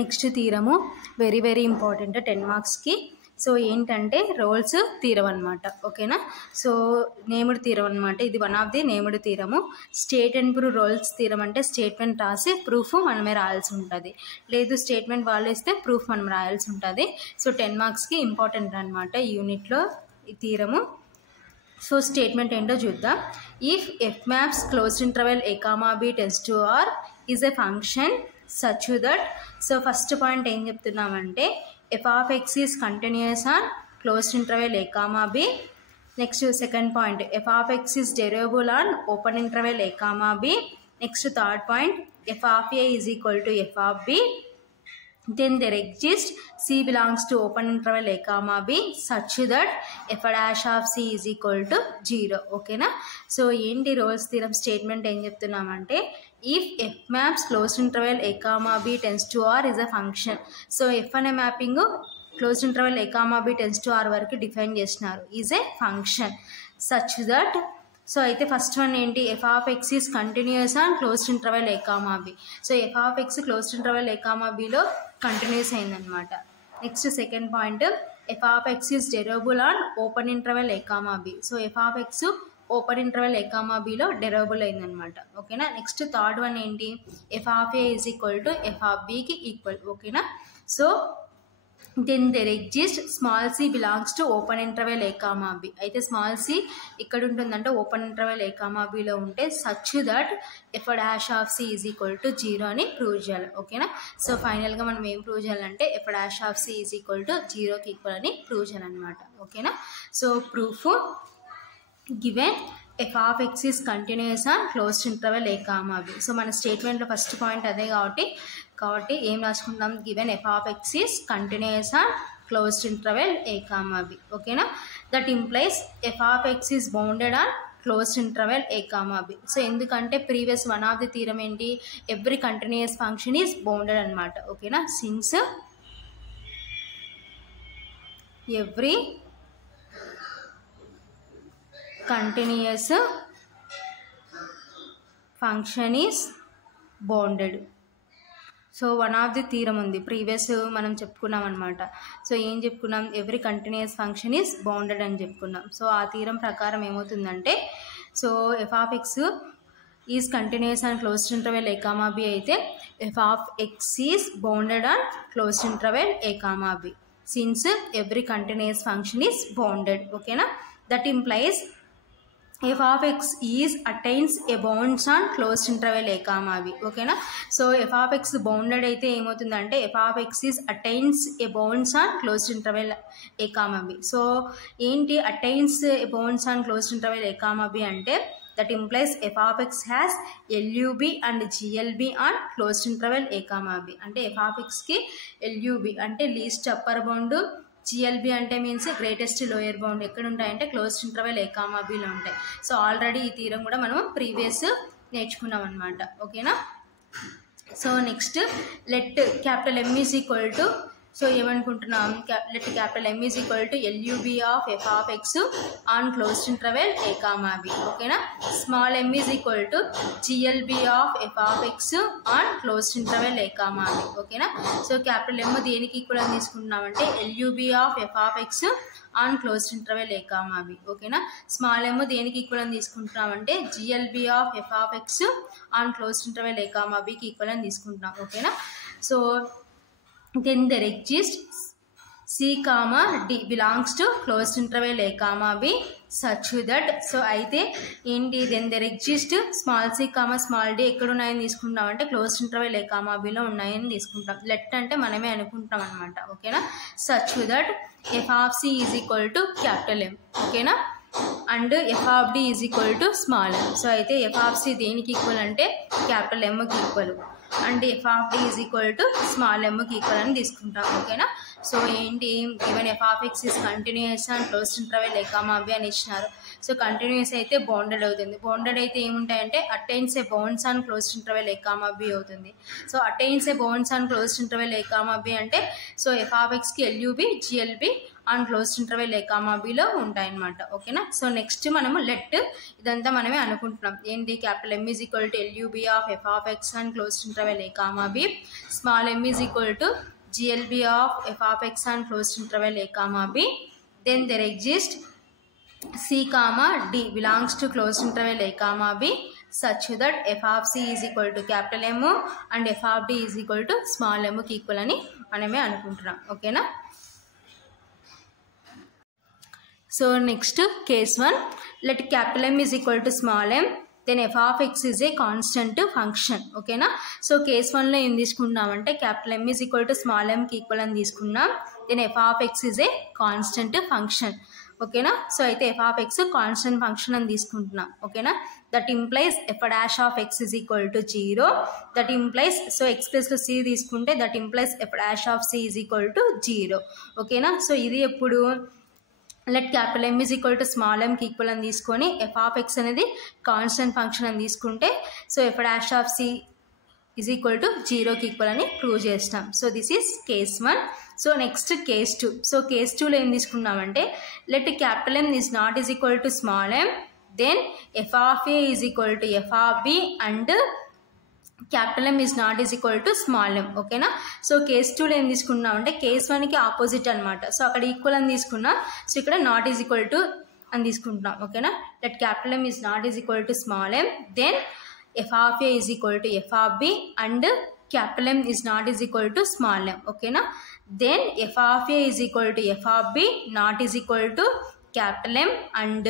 Next థీరము very very important 10 మార్క్స్కి. So ఏంటంటే roles theorem అనమాట. ఓకేనా. సో నేమ్డ్ థీరం అనమాట. ఇది one of the named థీరము. State and prove roles theorem అంటే స్టేట్మెంట్ రాసి ప్రూఫ్ మనమే రాయాల్సి ఉంటుంది. లేదు స్టేట్మెంట్ వాళ్ళు ఇస్తే ప్రూఫ్ మనం రాయాల్సి ఉంటుంది. సో 10 మార్క్స్కి ఇంపార్టెంట్ అనమాట ఈ యూనిట్లో ఈ థీరము. సో స్టేట్మెంట్ ఏంటో చూద్దాం. If f maps closed interval a, b tends to r is a function such that. So first point ఏం చెప్తున్నామంటే f of x is continuous on closed interval a, b. Next second point f of x is derivable on open interval a, b. Next third point f of a is equal to f of b. Then there exists c belongs to open interval a, b such that f dash of c is equal to 0. ఓకేనా. So ఏంటి Rolle's theorem statement ఏం చెప్తున్నామంటే if f maps closed interval a, b tends to r is a function. So f అనే mapping closed interval a, b tends to r వరకు define చేసినారు. Is a function such that. So అయితే first one ఏంటి f of x is continuous on closed interval a, b. So f of x closed interval a, bలో continuous అయిందనమాట. Next second point f of x is derivable on open interval a, b. So f of x open interval a, bలో derivable అయిందనమాట. ఓకేనా. Next third one ఏంటి f of a is equal to f of బికి equal. ఓకేనా. So then there exist small c belongs to open interval a, b. అయితే small c ఇక్కడ ఉంటుందంటే open interval a, bలో ఉంటే such that f dash of c is equal to 0 అని prove చేయాలి. ఓకేనా. సో ఫైనల్గా మనం ఏం ప్రూవ్ చేయాలంటే f dash of c is equal to 0కి ఈక్వల్ అని ప్రూవ్ చేయాలన్నమాట. ఓకేనా. So proof given f of x is continuous on closed interval a, b. So మన స్టేట్మెంట్లో ఫస్ట్ పాయింట్ అదే కాబట్టి ఏం రాసుకుంటాం given f of x is continuous on closed interval a, b. ఓకేనా. That implies f of x is bounded on closed interval a, b. So ఎందుకంటే previous one of the theorem ఏంటి every continuous function is bounded అనమాట. ఓకేనా. Since every continuous function is bounded. So one of the theorem ఉంది previous మనం చెప్పుకున్నాం అనమాట. So ఏం చెప్పుకున్నాం every continuous function is bounded అని చెప్పుకున్నాం. సో ఆ థీరం ప్రకారం ఏమవుతుందంటే so f of x is continuous on closed interval a, b అయితే f of x is bounded on closed interval a, b since every continuous function is bounded. ఓకేనా. That implies f of x is attains a bounds on closed interval a, b. ఓకేనా. So f of x bounded అయితే ఏమవుతుందంటే f of x is attains a bounds on closed interval a, b. So ఏంటి attains a bounds on closed interval a, b అంటే that implies f of x has LUB and GLB on closed interval a, b. అంటే f of ఎక్స్కి LUB అంటే least upper bound, GLB అంటే means greatest lower bound ఎక్కడ ఉంటాయంటే closed interval a, bలో ఉంటాయి. So already ఈ theorem కూడా మనం ప్రీవియస్ నేర్చుకున్నాం అనమాట. ఓకేనా. So next let capital M is equal to so ఏమనుకుంటున్నాం let capital M is equal to LUB of f of x on closed interval a, b. ఓకేనా. Small m is equal to GLB of f of x on closed interval a, b. ఓకేనా. So capital M దేనికి equal అని తీసుకుంటున్నామంటే LUB of f of x on closed interval a, b. ఓకేనా. Small m దేనికి equal అని తీసుకుంటున్నామంటే GLB of f of x on closed interval a, bకి equal అని తీసుకుంటున్నాం. ఓకేనా. So then there exists C, D belongs to closed interval a, b such that. So అయితే ఏంటి then there exists small c, small d ఎక్కడ ఉన్నాయని తీసుకుంటాం అంటే క్లోజ్డ్ ఇంటర్వెల్ a, bలో ఉన్నాయని తీసుకుంటాం. లెట్ అంటే మనమే అనుకుంటాం అనమాట. ఓకేనా. such that f of c is equal to capital M. ఓకేనా. And f of d is equal to small m. So అయితే ఎఫ్ ఆఫ్ సి దేనికి ఈక్వల్ అంటే క్యాపిటల్ Mకి equal and f of d is equal to small Mకి equal అని తీసుకుంటాం. ఓకేనా. So ఏంటి even f of x is continuous and closed interval a, b అని ఇచ్చినారు. సో కంటిన్యూస్ అయితే బౌండెడ్ అవుతుంది. బౌండెడ్ అయితే ఏముంటాయంటే attains a bounds on closed interval a, b అవుతుంది. So attains a bounds on closed interval a, b అంటే so f of ఎక్స్కి LUB GLB on closed interval a, bలో ఉంటాయన్నమాట. ఓకేనా. సో నెక్స్ట్ మనము లెట్ ఇదంతా మనమే అనుకుంటున్నాం ఏంటి capital M is equal to LUB of f of x and closed interval a, b, small m is equal to GLB of f of x and closed interval a, b. Then there exists C, D belongs to closed interval a, b such that f of c is equal to capital M and f of d is equal to small m కి equal అని మనమే అనుకుంటున్నాం. ఓకేనా. So next case 1 let capital M is equal to small m then f of x is a constant function. ఓకేనా. So case 1లో ఏం తీసుకున్నామంటే capital M is equal to small m కి ఈక్వల్ అని తీసుకున్నాం. then f of x is a constant function. ఓకేనా. So అయితే f of x constant function అని తీసుకుంటున్నాం. ఓకేనా. That implies f dash of x is equal to 0. That implies so x ప్లస్లో c తీసుకుంటే that implies f dash of c is equal to 0. ఓకేనా. So ఇది ఎప్పుడు let capital M is equal to small m కి equal అని తీసుకొని f of x అనేది constant function అని తీసుకుంటే so f dash of c is equal to 0కి ఈక్వల్ అని ప్రూవ్ చేస్తాం. So this is case 1. So next case 2. So case 2లో ఏం తీసుకున్నామంటే let capital M is not is equal to small m then f of a is equal to f of b and capital M is not is equal to small m. ఓకేనా. So case 2లో ఏం తీసుకున్నామంటే case 1కి opposite అనమాట. So అక్కడ equal అని తీసుకున్నాం. So ఇక్కడ నాట్ ఈజ్ ఈక్వల్ టు అని తీసుకుంటున్నాం. ఓకేనా. Let capital M is not is equal to small m then f of a is equal to f of b and capital M is not is equal to small m. ఓకేనా. then f of a is equal to f of b not is equal to capital M and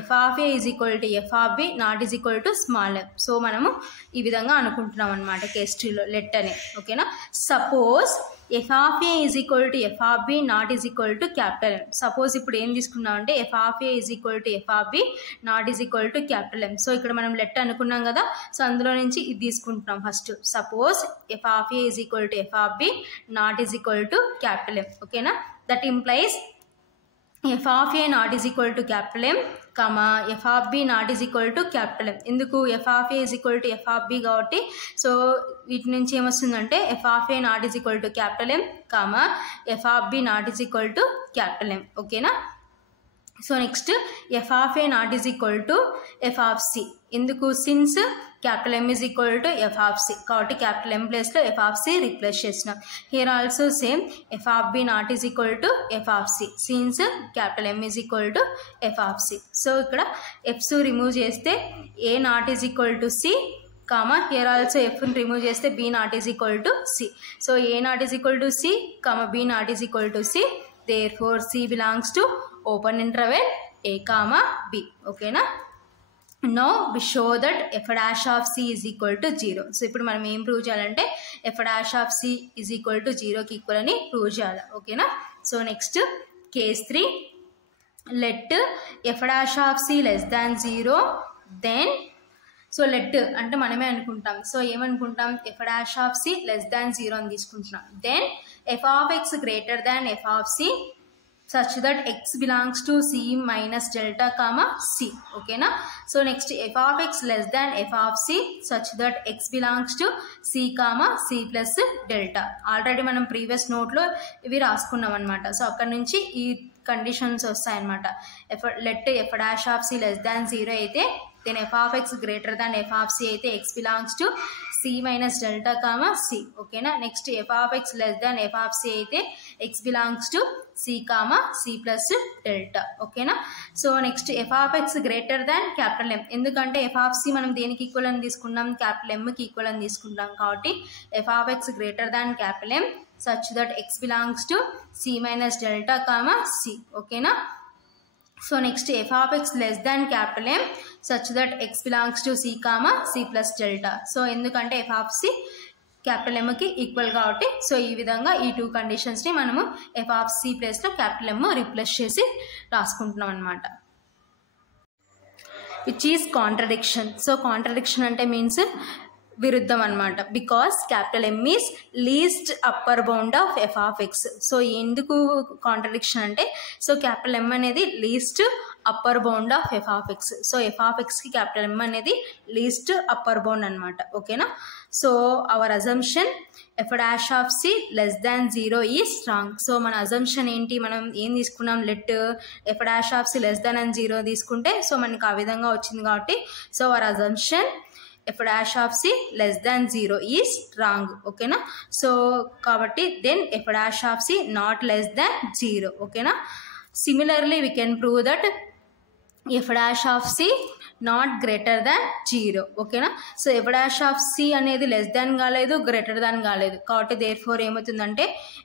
f of a is equal to f of b not is equal to small m. So మనము ఈ విధంగా అనుకుంటున్నాం అనమాట case 2లో let అని. ఓకేనా. Suppose f of a is equal to f of b not is equal to capital M. Suppose ఇప్పుడు ఏం తీసుకున్నాం అంటే f of a is equal to f of b not is equal to capital M. So ఇక్కడ మనం let అనుకున్నాం కదా. So అందులో నుంచి ఇది తీసుకుంటున్నాం first. Suppose f of a is equal to f of b not is equal to capital M. ఓకేనా. That implies f of a not is equal to capital M, f of b not is equal to capital M. ఎందుకు f of a is equal to f of b కాబట్టి so వీటి నుంచి ఏమొస్తుందంటే f of a not is equal to capital M, f of b not is equal to capital M. ఓకేనా. So next f of a not is equal to f of c. ఎందుకు since capital M is equal to f of c కాబట్టి capital M ప్లేస్లో f of c replace చేసినాం. Here also same f of b not is equal to f of c since capital M is equal to f of c. So ఇక్కడ f's remove చేస్తే a not is equal to c, here also fని remove చేస్తే b not is equal to c. సో a not is equal to c, b not is equal to c. therefore c belongs to open interval a, b. ఓకేనా. Now we show that f dash of c is equal to 0. So ఇప్పుడు మనం ఏం prove చేయాలంటే f dash of c is equal to 0కి equal అని prove చేయాలి. ఓకేనా. So next case 3 let f dash of c less than 0 then so let అంటే మనమే అనుకుంటాం. సో ఏమనుకుంటాం f dash of c less than 0 అని తీసుకుంటున్నాం. Then f of x greater than f of c such that x belongs to c minus delta c. ఓకేనా. So next f of x less than f of c such that x belongs to c c plus delta. Already మనం previous నోట్లో ఇవి రాసుకున్నాం అనమాట. So అక్కడ నుంచి ఈ conditions వస్తాయన్నమాట. Let f dash of c less than 0 అయితే then f of x greater than f of c అయితే x belongs to c minus delta c. ఓకేనా. Next f of x less than f of c అయితే x belongs to c c plus delta. ఓకేనా. So next f of x greater than capital M. ఎందుకంటే f of c మనం దేనికి equal అని తీసుకున్నాం, capital Mకి equal అని తీసుకుంటాం కాబట్టి f of x greater than capital M such that x belongs to c minus delta c. ఓకేనా. So next f of x less than capital M such that x belongs to c c plus delta. సో ఎందుకంటే f of c capital Mకి ఈక్వల్ కాబట్టి సో ఈ విధంగా ఈ టూ కండిషన్స్ని మనము f of c ప్లేస్లో క్యాపిటల్ M రీప్లేస్ చేసి రాసుకుంటున్నాం అనమాట. Which is contradiction. So contradiction అంటే మీన్స్ విరుద్ధం అనమాట. Because capital M is least upper bound of f of x. So ఎందుకు కాంట్రడిక్షన్ అంటే సో క్యాపిటల్ M అనేది least upper bound of f of x. So f of ఎక్స్కి capital M అనేది least upper bound అనమాట. ఓకేనా. So our assumption f dash of c less than 0 is wrong. So మన assumption ఏంటి, మనం ఏం తీసుకున్నాం, let f dash of c less than and 0 తీసుకుంటే సో మనకి ఆ విధంగా వచ్చింది కాబట్టి so our assumption f dash of c less than 0 is wrong. ఓకేనా. సో కాబట్టి then f dash of c not less than 0. ఓకేనా. Similarly we can prove that f dash of c not greater than 0. ఓకేనా. So f dash of c అనేది less than కాలేదు, greater than కాలేదు కాబట్టి therefore ఏమవుతుందంటే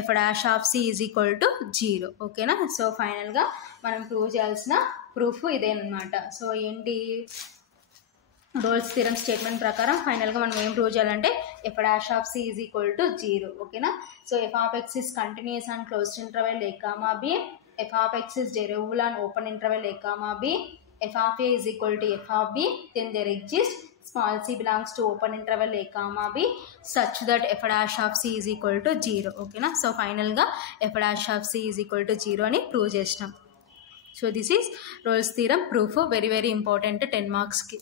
f dash of c is equal to 0. ఓకేనా. So ఫైనల్గా మనం prove చేయాల్సిన ప్రూఫ్ ఇదేనమాట. సో ఏంటి, రోల్స్ థీరం స్టేట్మెంట్ ప్రకారం ఫైనల్గా మనం ఏం ప్రూవ్ చేయాలంటే f dash of c is equal to 0. ఓకేనా. So f of x is continuous and closed interval a comma b, f of x is derivable and open interval a comma b, f of a is equal to f of b, then there exists small c belongs to open interval a comma b such that f dash of c is equal to 0. ఓకేనా. So ఫైనల్గా f dash of c is equal to 0 అని prove చేసినాం. So this is roles theorem proof, very very important 10 మార్క్స్కి.